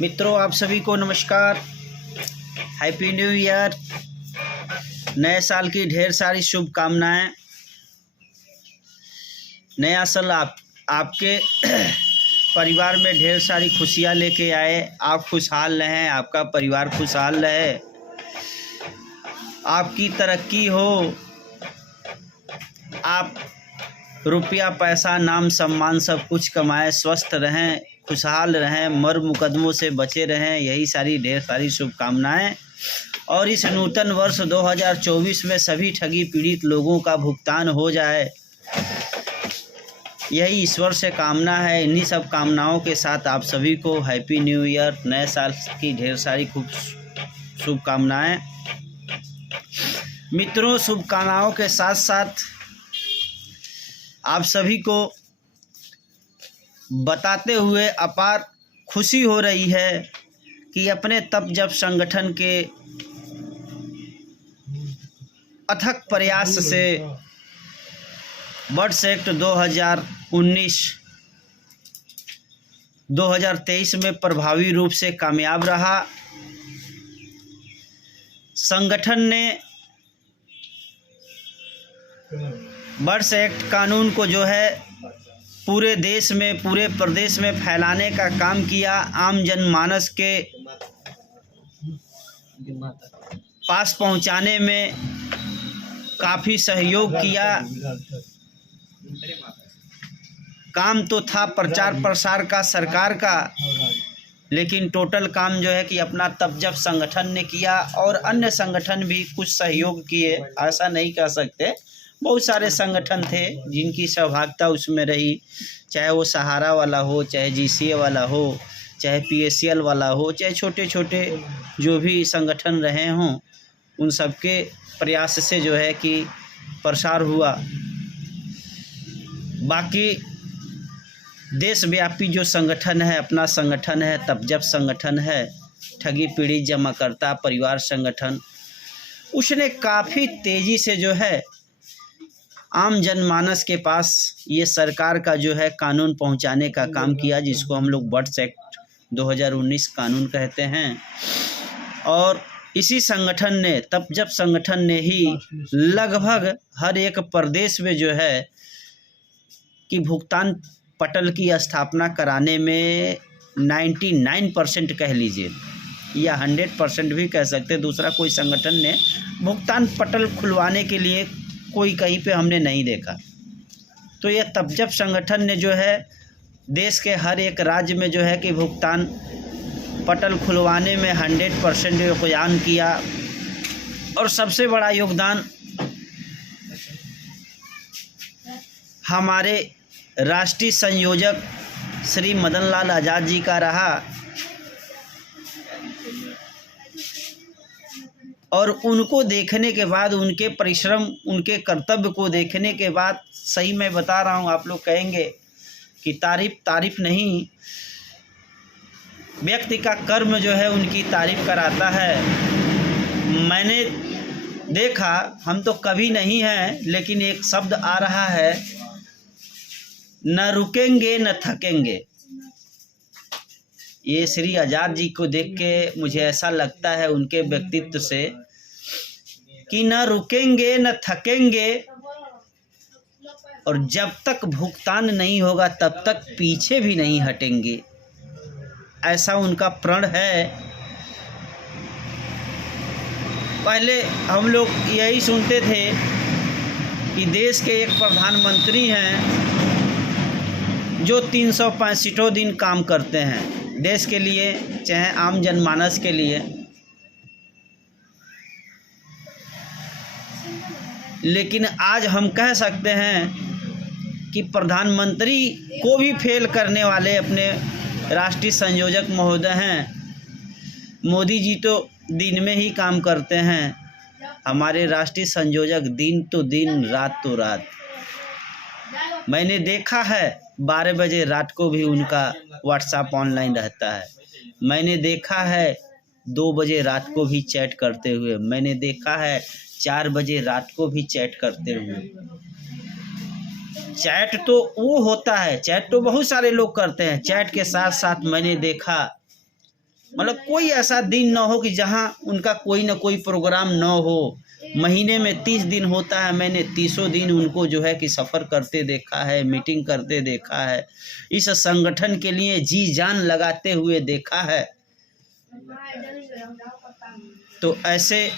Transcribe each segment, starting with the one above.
मित्रों, आप सभी को नमस्कार। Happy new year. नए साल की ढेर सारी शुभकामनाएं। नया साल आपके परिवार में ढेर सारी खुशियां लेके आए। आप खुशहाल रहें, आपका परिवार खुशहाल रहे, आपकी तरक्की हो, आप रुपया पैसा नाम सम्मान सब कुछ कमाएं, स्वस्थ रहें, खुशहाल रहें, मर मुकदमों से बचे रहें। यही सारी ढेर सारी शुभकामनाएं। और इस नूतन वर्ष 2024 में सभी ठगी पीड़ित लोगों का भुगतान हो जाए, यही ईश्वर से कामना है। इन्हीं सब कामनाओं के साथ आप सभी को हैप्पी न्यू ईयर, नए साल की ढेर सारी खूब शुभकामनाएं। मित्रों, शुभकामनाओं के साथ साथ आप सभी को बताते हुए अपार खुशी हो रही है कि अपने तप जप संगठन के अथक प्रयास से वर्ष एक्ट 2019-2023 में प्रभावी रूप से कामयाब रहा। संगठन ने वर्ष एक्ट कानून को जो है पूरे देश में, पूरे प्रदेश में फैलाने का काम किया। आम जनमानस के पास पहुंचाने में काफ़ी सहयोग किया। काम तो था प्रचार प्रसार का सरकार का, लेकिन टोटल काम जो है कि अपना तप जप संगठन ने किया। और अन्य संगठन भी कुछ सहयोग किए, ऐसा नहीं कह सकते। बहुत सारे संगठन थे जिनकी सहभागिता उसमें रही, चाहे वो सहारा वाला हो, चाहे जीसीए वाला हो, चाहे पीएससीएल वाला हो, चाहे छोटे छोटे जो भी संगठन रहे हों, उन सबके प्रयास से जो है कि प्रसार हुआ। बाकी देशव्यापी जो संगठन है, अपना संगठन है, तप जप संगठन है, ठगी पीड़ित जमाकर्ता परिवार संगठन, उसने काफ़ी तेज़ी से जो है आम जनमानस के पास ये सरकार का जो है कानून पहुंचाने का काम किया, जिसको हम लोग वर्ष एक्ट 2019 कानून कहते हैं। और इसी संगठन ने, तप जप संगठन ने ही लगभग हर एक प्रदेश में जो है कि भुगतान पटल की स्थापना कराने में 99% कह लीजिए या 100% भी कह सकते, दूसरा कोई संगठन ने भुगतान पटल खुलवाने के लिए कोई कहीं पे हमने नहीं देखा। तो यह तप जप संगठन ने जो है देश के हर एक राज्य में जो है कि भुगतान पटल खुलवाने में 100% योगदान किया। और सबसे बड़ा योगदान हमारे राष्ट्रीय संयोजक श्री मदन लाल आज़ाद जी का रहा। और उनको देखने के बाद, उनके परिश्रम, उनके कर्तव्य को देखने के बाद, सही मैं बता रहा हूँ, आप लोग कहेंगे कि तारीफ नहीं, व्यक्ति का कर्म जो है उनकी तारीफ कराता है। मैंने देखा, हम तो कभी नहीं हैं, लेकिन एक शब्द आ रहा है, न रुकेंगे न थकेंगे। ये श्री आज़ाद जी को देख के मुझे ऐसा लगता है उनके व्यक्तित्व से कि न रुकेंगे न थकेंगे, और जब तक भुगतान नहीं होगा तब तक पीछे भी नहीं हटेंगे, ऐसा उनका प्रण है। पहले हम लोग यही सुनते थे कि देश के एक प्रधानमंत्री हैं जो 365 दिन काम करते हैं देश के लिए, चाहे आम जनमानस के लिए। लेकिन आज हम कह सकते हैं कि प्रधानमंत्री को भी फेल करने वाले अपने राष्ट्रीय संयोजक महोदय हैं। मोदी जी तो दिन में ही काम करते हैं, हमारे राष्ट्रीय संयोजक दिन तो दिन, रात तो रात। मैंने देखा है 12 बजे रात को भी उनका व्हाट्सएप ऑनलाइन रहता है। मैंने देखा है 2 बजे रात को भी चैट करते हुए। मैंने देखा है 4 बजे रात को भी चैट करते हुए। चैट तो वो होता है, चैट तो बहुत सारे लोग करते हैं। चैट के साथ साथ मैंने देखा मतलब कोई ऐसा दिन ना हो कि जहाँ उनका कोई ना कोई प्रोग्राम ना हो। महीने में 30 दिन होता है, मैंने 30 दिन उनको जो है कि सफ़र करते देखा है, मीटिंग करते देखा है, इस संगठन के लिए जी जान लगाते हुए देखा है। तो ऐसे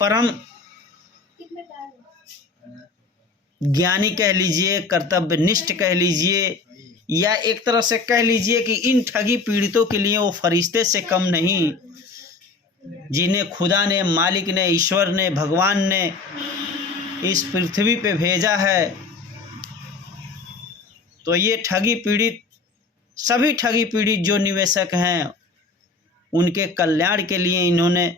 परम ज्ञानी कह लीजिए, कर्तव्यनिष्ठ कह लीजिए, या एक तरह से कह लीजिए कि इन ठगी पीड़ितों के लिए वो फरिश्ते से कम नहीं, जिन्हें खुदा ने, मालिक ने, ईश्वर ने, भगवान ने इस पृथ्वी पे भेजा है। तो ये ठगी पीड़ित, सभी ठगी पीड़ित जो निवेशक हैं, उनके कल्याण के लिए इन्होंने,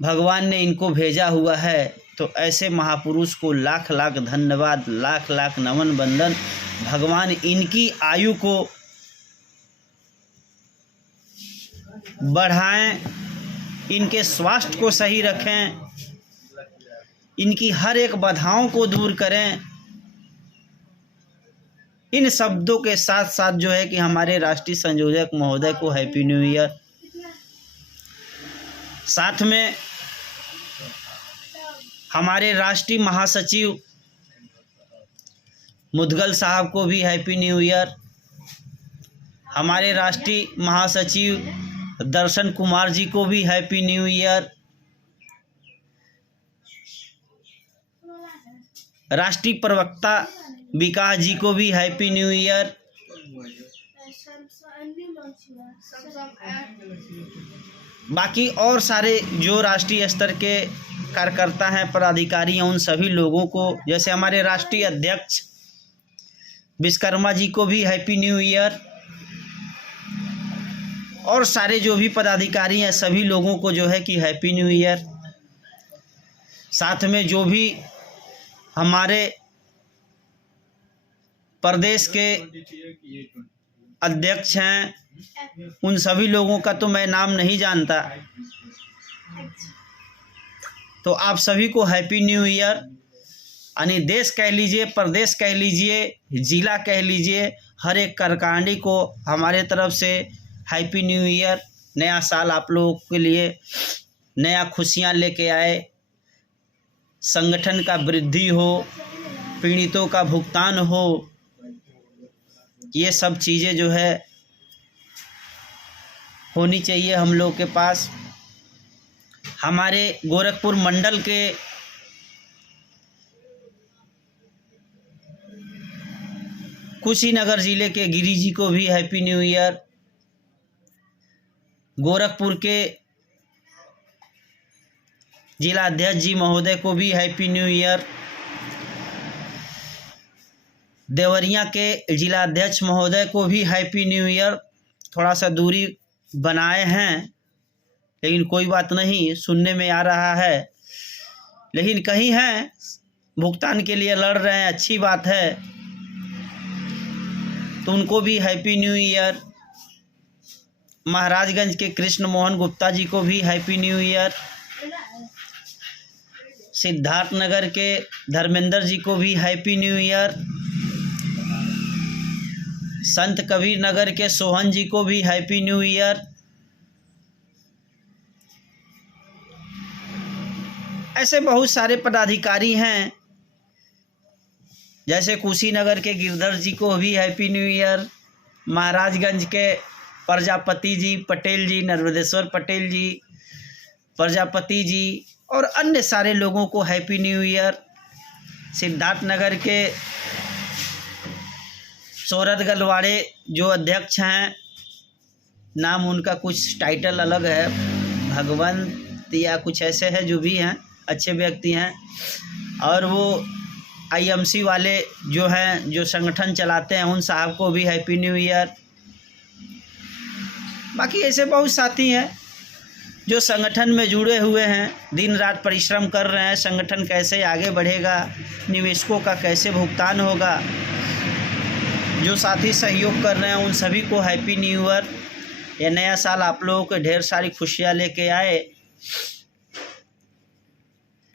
भगवान ने इनको भेजा हुआ है। तो ऐसे महापुरुष को लाख लाख धन्यवाद, लाख लाख नमन बंदन। भगवान इनकी आयु को बढ़ाएं, इनके स्वास्थ्य को सही रखें, इनकी हर एक बाधाओं को दूर करें। इन शब्दों के साथ साथ जो है कि हमारे राष्ट्रीय संयोजक महोदय को हैप्पी न्यू ईयर, साथ में हमारे राष्ट्रीय महासचिव मुदगल साहब को भी हैप्पी न्यू ईयर, हमारे राष्ट्रीय महासचिव दर्शन कुमार जी को भी हैप्पी न्यू ईयर, राष्ट्रीय प्रवक्ता विकास जी को भी हैप्पी न्यू ईयर। बाकी और सारे जो राष्ट्रीय स्तर के कार्यकर्ता हैं, पदाधिकारी हैं, उन सभी लोगों को, जैसे हमारे राष्ट्रीय अध्यक्ष विश्वकर्मा जी को भी हैप्पी न्यू ईयर, और सारे जो भी पदाधिकारी हैं सभी लोगों को जो है कि हैप्पी न्यू ईयर। साथ में जो भी हमारे प्रदेश के अध्यक्ष हैं, उन सभी लोगों का तो मैं नाम नहीं जानता, तो आप सभी को हैप्पी न्यू ईयर। यानी देश कह लीजिए, प्रदेश कह लीजिए, जिला कह लीजिए, हर एक कार्यकारिणी को हमारे तरफ से हैप्पी न्यू ईयर। नया साल आप लोगों के लिए नया खुशियां लेके आए, संगठन का वृद्धि हो, पीड़ितों का भुगतान हो, ये सब चीज़ें जो है होनी चाहिए हम लोग के पास। हमारे गोरखपुर मंडल के कुशीनगर ज़िले के गिरी जी को भी हैप्पी न्यू ईयर, गोरखपुर के जिला अध्यक्ष जी महोदय को भी हैप्पी न्यू ईयर, देवरिया के जिला अध्यक्ष महोदय को भी हैप्पी न्यू ईयर। थोड़ा सा दूरी बनाए हैं, लेकिन कोई बात नहीं, सुनने में आ रहा है, लेकिन कहीं हैं भुगतान के लिए लड़ रहे हैं, अच्छी बात है, तो उनको भी हैप्पी न्यू ईयर। महाराजगंज के कृष्ण मोहन गुप्ता जी को भी हैप्पी न्यू ईयर, सिद्धार्थनगर के धर्मेंद्र जी को भी हैप्पी न्यू ईयर, संत कबीर नगर के सोहन जी को भी हैप्पी न्यू ईयर। ऐसे बहुत सारे पदाधिकारी हैं, जैसे कुशीनगर के गिरधर जी को भी हैप्पी न्यू ईयर, महाराजगंज के प्रजापति जी, पटेल जी, नर्मदेश्वर पटेल जी, प्रजापति जी, और अन्य सारे लोगों को हैप्पी न्यू ईयर। सिद्धार्थनगर के शोरत गलवाड़े जो अध्यक्ष हैं, नाम उनका कुछ टाइटल अलग है, भगवंत या कुछ ऐसे है, जो भी हैं अच्छे व्यक्ति हैं, और वो आईएमसी वाले जो हैं, जो संगठन चलाते हैं, उन साहब को भी हैप्पी न्यू ईयर। बाकी ऐसे बहुत साथी हैं जो संगठन में जुड़े हुए हैं, दिन रात परिश्रम कर रहे हैं, संगठन कैसे आगे बढ़ेगा, निवेशकों का कैसे भुगतान होगा, जो साथी सहयोग कर रहे हैं, उन सभी को हैप्पी न्यू ईयर। ये नया साल आप लोगों को ढेर सारी खुशियाँ लेके आए।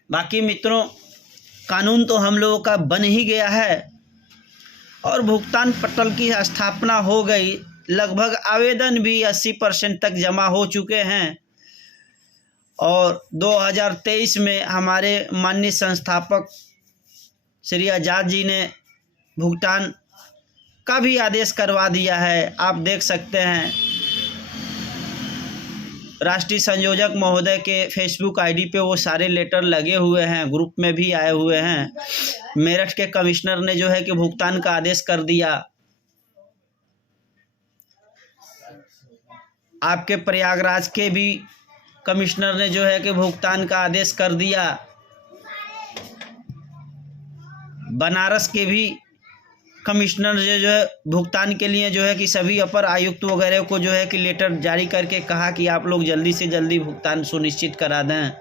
बाकी मित्रों, कानून तो हम लोगों का बन ही गया है, और भुगतान पटल की स्थापना हो गई। लगभग आवेदन भी 80% तक जमा हो चुके हैं और 2023 में हमारे माननीय संस्थापक श्री आज़ाद जी ने भुगतान का भी आदेश करवा दिया है। आप देख सकते हैं राष्ट्रीय संयोजक महोदय के फेसबुक आईडी पे वो सारे लेटर लगे हुए हैं, ग्रुप में भी आए हुए हैं। मेरठ के कमिश्नर ने जो है कि भुगतान का आदेश कर दिया। आपके प्रयागराज के भी कमिश्नर ने जो है कि भुगतान का आदेश कर दिया। बनारस के भी कमिश्नर जो है भुगतान के लिए जो है कि सभी अपर आयुक्त वगैरह को जो है कि लेटर जारी करके कहा कि आप लोग जल्दी से जल्दी भुगतान सुनिश्चित करा दें।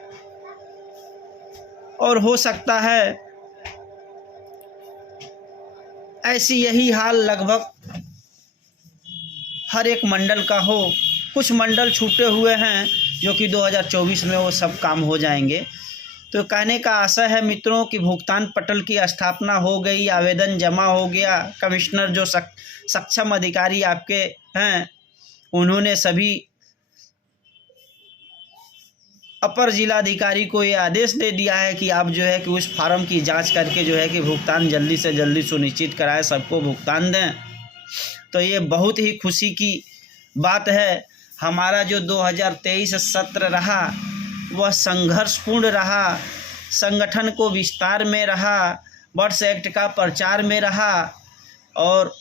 और हो सकता है ऐसी यही हाल लगभग हर एक मंडल का हो। कुछ मंडल छूटे हुए हैं जो कि 2024 में वो सब काम हो जाएंगे। तो कहने का आशा है मित्रों कि भुगतान पटल की स्थापना हो गई, आवेदन जमा हो गया। कमिश्नर जो सक्षम अधिकारी आपके हैं उन्होंने सभी अपर जिलाधिकारी को ये आदेश दे दिया है कि आप जो है कि उस फार्म की जांच करके जो है कि भुगतान जल्दी से जल्दी सुनिश्चित कराएं, सबको भुगतान दें। तो ये बहुत ही खुशी की बात है। हमारा जो 2023 सत्र रहा वह संघर्षपूर्ण रहा, संगठन को विस्तार में रहा, वर्ष एक्ट का प्रचार में रहा और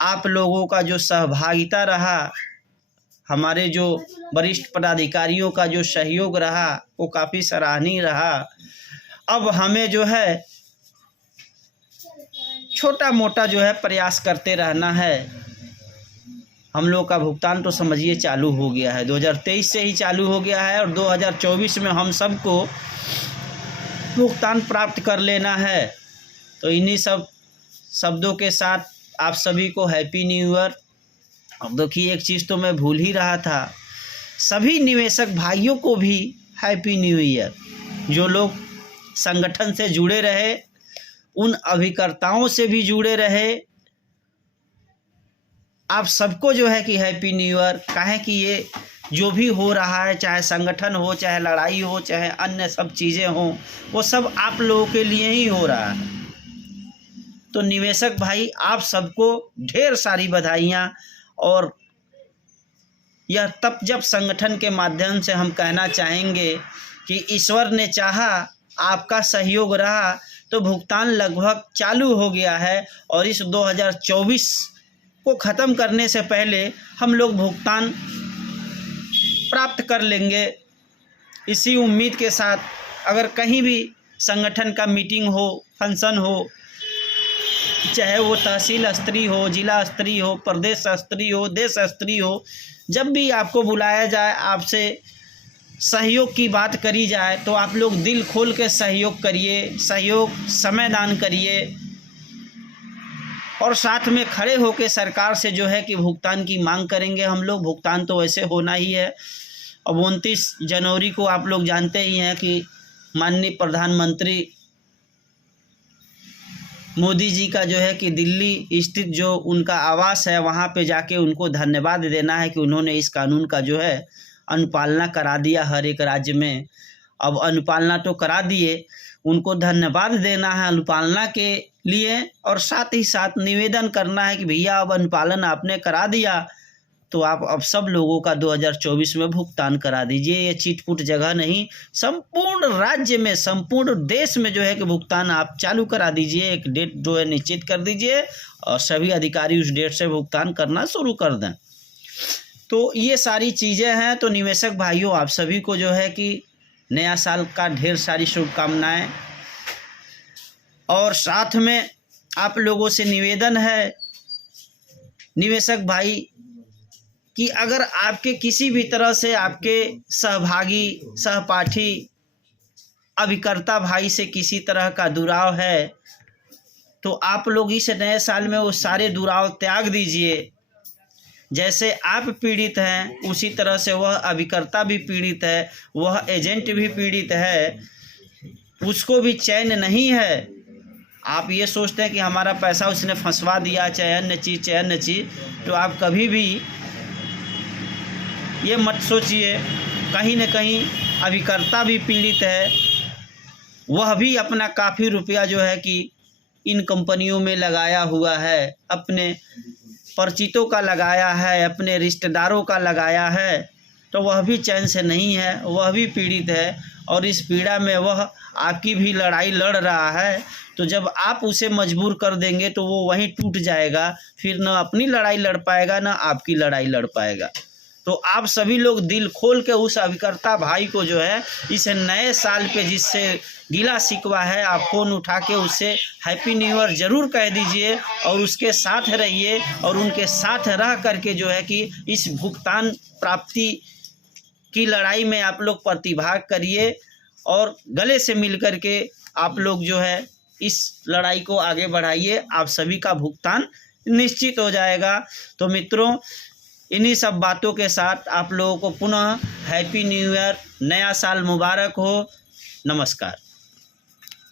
आप लोगों का जो सहभागिता रहा, हमारे जो वरिष्ठ पदाधिकारियों का जो सहयोग रहा वो काफ़ी सराहनीय रहा। अब हमें जो है छोटा मोटा जो है प्रयास करते रहना है। हम लोग का भुगतान तो समझिए चालू हो गया है, 2023 से ही चालू हो गया है और 2024 में हम सबको भुगतान प्राप्त कर लेना है। तो इन्हीं सब शब्दों के साथ आप सभी को हैप्पी न्यू ईयर। अब देखिए एक चीज़ तो मैं भूल ही रहा था, सभी निवेशक भाइयों को भी हैप्पी न्यू ईयर। जो लोग संगठन से जुड़े रहे, उन अभिकर्ताओं से भी जुड़े रहे, आप सबको जो है कि हैप्पी न्यू ईयर। काहे कि ये जो भी हो रहा है, चाहे संगठन हो, चाहे लड़ाई हो, चाहे अन्य सब चीज़ें हों, वो सब आप लोगों के लिए ही हो रहा है। तो निवेशक भाई आप सबको ढेर सारी बधाइयाँ। और यह तब जब संगठन के माध्यम से हम कहना चाहेंगे कि ईश्वर ने चाहा, आपका सहयोग रहा तो भुगतान लगभग चालू हो गया है और इस 2024 को ख़त्म करने से पहले हम लोग भुगतान प्राप्त कर लेंगे। इसी उम्मीद के साथ अगर कहीं भी संगठन का मीटिंग हो, फंक्शन हो, चाहे वो तहसील स्तरीय हो, जिला स्तरीय हो, प्रदेश स्तरीय हो, देश स्तरीय हो, जब भी आपको बुलाया जाए, आपसे सहयोग की बात करी जाए तो आप लोग दिल खोल के सहयोग करिए, सहयोग समय दान करिए और साथ में खड़े होकर सरकार से जो है कि भुगतान की मांग करेंगे हम लोग। भुगतान तो वैसे होना ही है। अब 29 जनवरी को आप लोग जानते ही हैं कि माननीय प्रधानमंत्री मोदी जी का जो है कि दिल्ली स्थित जो उनका आवास है वहाँ पे जाके उनको धन्यवाद देना है कि उन्होंने इस कानून का जो है अनुपालना करा दिया हर एक राज्य में। अब अनुपालना तो करा दिए, उनको धन्यवाद देना है अनुपालना के लिए और साथ ही साथ निवेदन करना है कि भैया अब अनुपालन आपने करा दिया तो आप अब सब लोगों का 2024 में भुगतान करा दीजिए। ये चिटपुट जगह नहीं, संपूर्ण राज्य में, संपूर्ण देश में जो है कि भुगतान आप चालू करा दीजिए। एक डेट जो है निश्चित कर दीजिए और सभी अधिकारी उस डेट से भुगतान करना शुरू कर दें। तो ये सारी चीज़ें हैं। तो निवेशक भाइयों आप सभी को जो है कि नया साल का ढेर सारी शुभकामनाएं और साथ में आप लोगों से निवेदन है निवेशक भाई कि अगर आपके किसी भी तरह से आपके सहभागी, सहपाठी, अभिकर्ता भाई से किसी तरह का दुराव है तो आप लोग इस नए साल में वो सारे दुराव त्याग दीजिए। जैसे आप पीड़ित हैं उसी तरह से वह अभिकर्ता भी पीड़ित है, वह एजेंट भी पीड़ित है, उसको भी चैन नहीं है। आप ये सोचते हैं कि हमारा पैसा उसने फंसवा दिया, चाहे अन्य चीज़, तो आप कभी भी ये मत सोचिए। कहीं न कहीं अभिकर्ता भी पीड़ित है, वह भी अपना काफ़ी रुपया जो है कि इन कंपनियों में लगाया हुआ है, अपने परिचितों का लगाया है, अपने रिश्तेदारों का लगाया है, तो वह भी चैन से नहीं है, वह भी पीड़ित है और इस पीड़ा में वह आपकी भी लड़ाई लड़ रहा है। तो जब आप उसे मजबूर कर देंगे तो वो वहीं टूट जाएगा, फिर न अपनी लड़ाई लड़ पाएगा न आपकी लड़ाई लड़ पाएगा। तो आप सभी लोग दिल खोल के उस अभिकर्ता भाई को जो है इस नए साल पे जिससे गिला शिकवा है, आप फ़ोन उठा के उससे हैप्पी न्यू ईयर ज़रूर कह दीजिए और उसके साथ रहिए और उनके साथ रह करके जो है कि इस भुगतान प्राप्ति की लड़ाई में आप लोग प्रतिभाग करिए और गले से मिल कर के आप लोग जो है इस लड़ाई को आगे बढ़ाइए। आप सभी का भुगतान निश्चित हो जाएगा। तो मित्रों, इन्हीं सब बातों के साथ आप लोगों को पुनः हैप्पी न्यू ईयर, नया साल मुबारक हो। नमस्कार।